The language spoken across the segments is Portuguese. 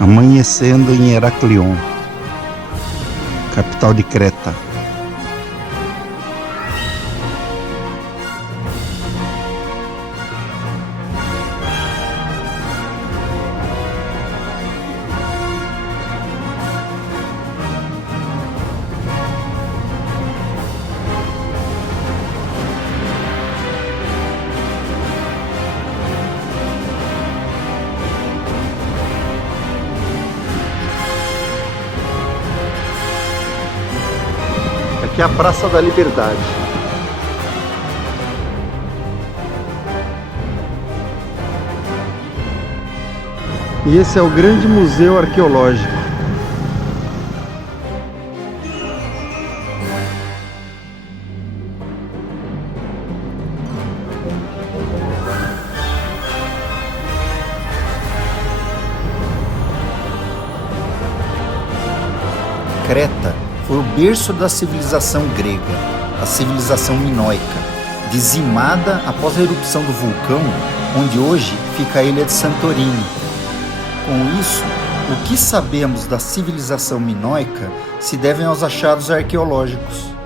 Amanhecendo em Heraklion, capital de Creta. Aqui é a Praça da Liberdade. E esse é o grande museu arqueológico. Creta foi o berço da civilização grega, a civilização minoica, dizimada após a erupção do vulcão, onde hoje fica a ilha de Santorini. Com isso, o que sabemos da civilização minoica se devem aos achados arqueológicos.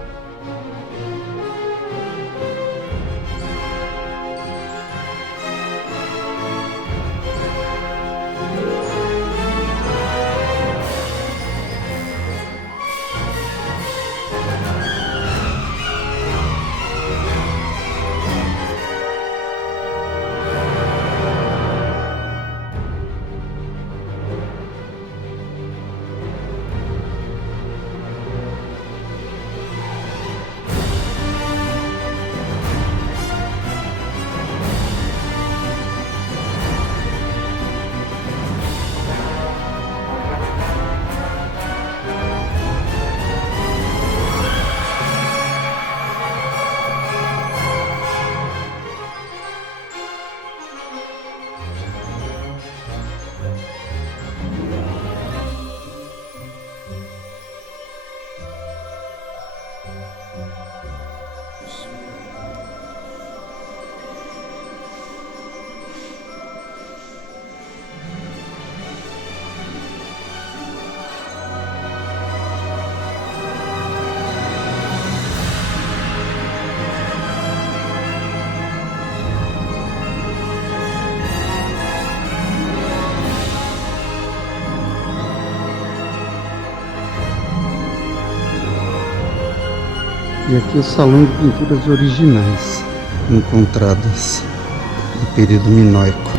E aqui é o salão de pinturas originais encontradas do período minoico.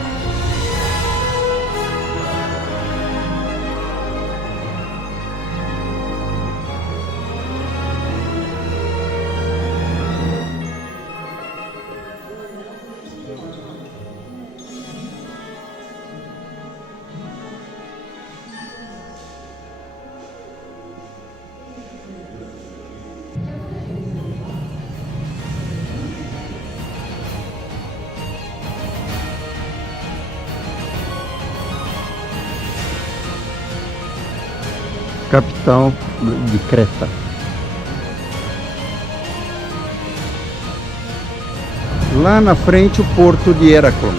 Capital de Creta. Lá na frente o porto de Heraklion.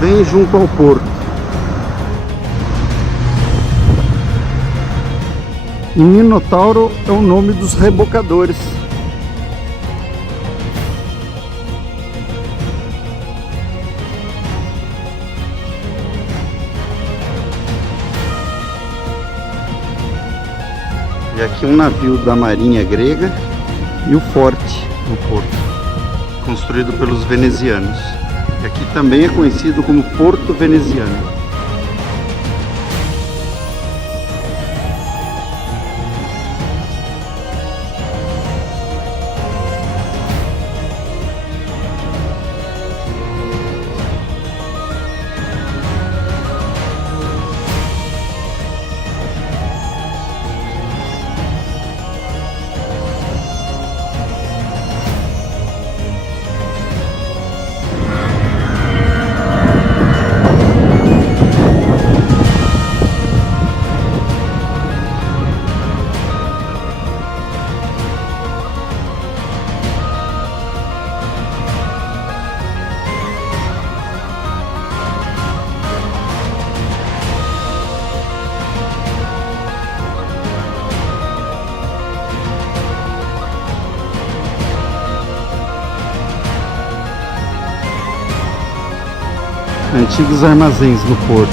Bem junto ao porto. E Minotauro é o nome dos rebocadores. E aqui um navio da marinha grega e o forte no porto, construído pelos venezianos. E aqui também é conhecido como Porto Veneziano. Antigos armazéns do porto.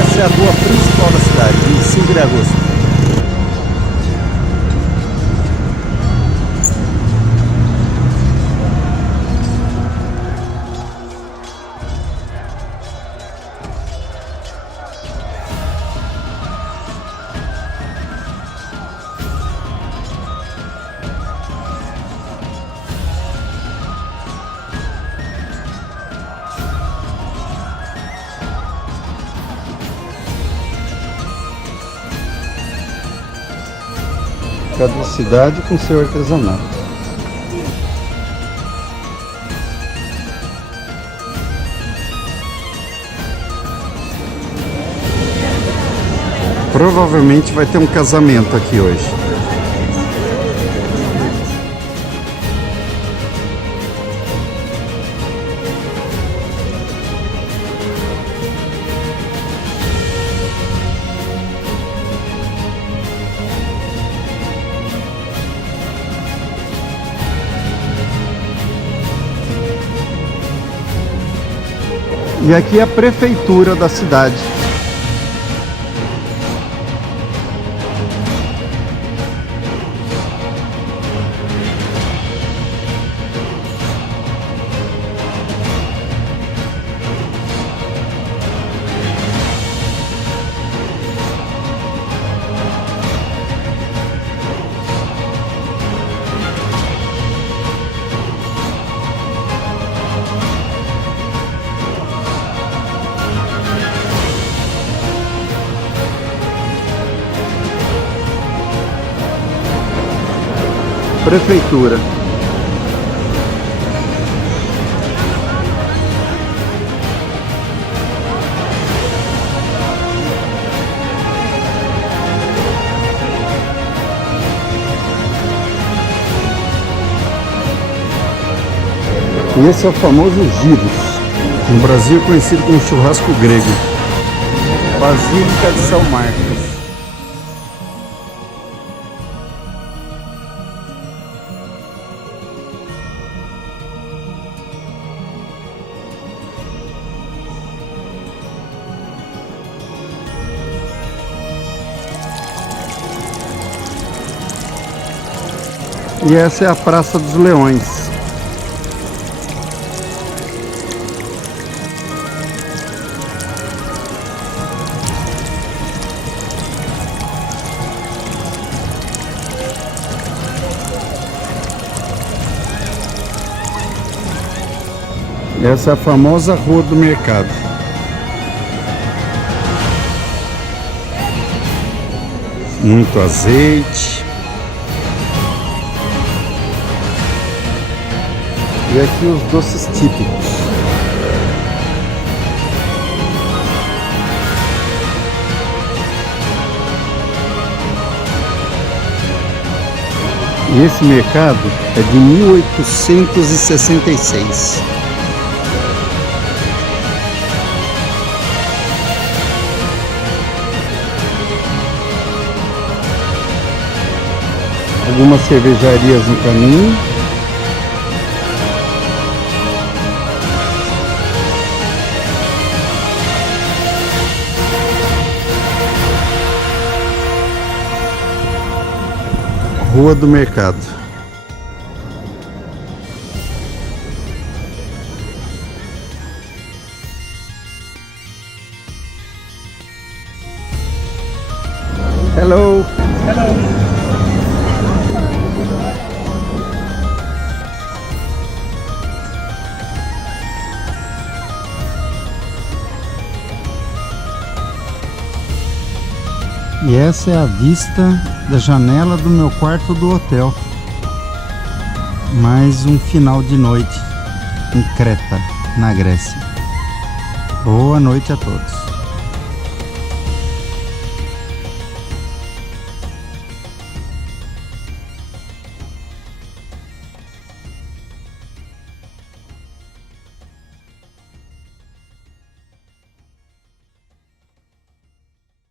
Essa é a rua principal da cidade, 25 de agosto. Cada cidade com seu artesanato. Provavelmente vai ter um casamento aqui hoje. E aqui é a prefeitura da cidade. Prefeitura. E esse é o famoso gyros, no Brasil conhecido como churrasco grego. Basílica de São Marcos. E essa é a Praça dos Leões. Essa é a famosa Rua do Mercado. Muito azeite. E aqui os doces típicos. E esse mercado é de 1866. Algumas cervejarias no caminho. Rua do Mercado. Hello. Hello. E essa é a vista da janela do meu quarto do hotel. Mais um final de noite em Creta, na Grécia. Boa noite a todos.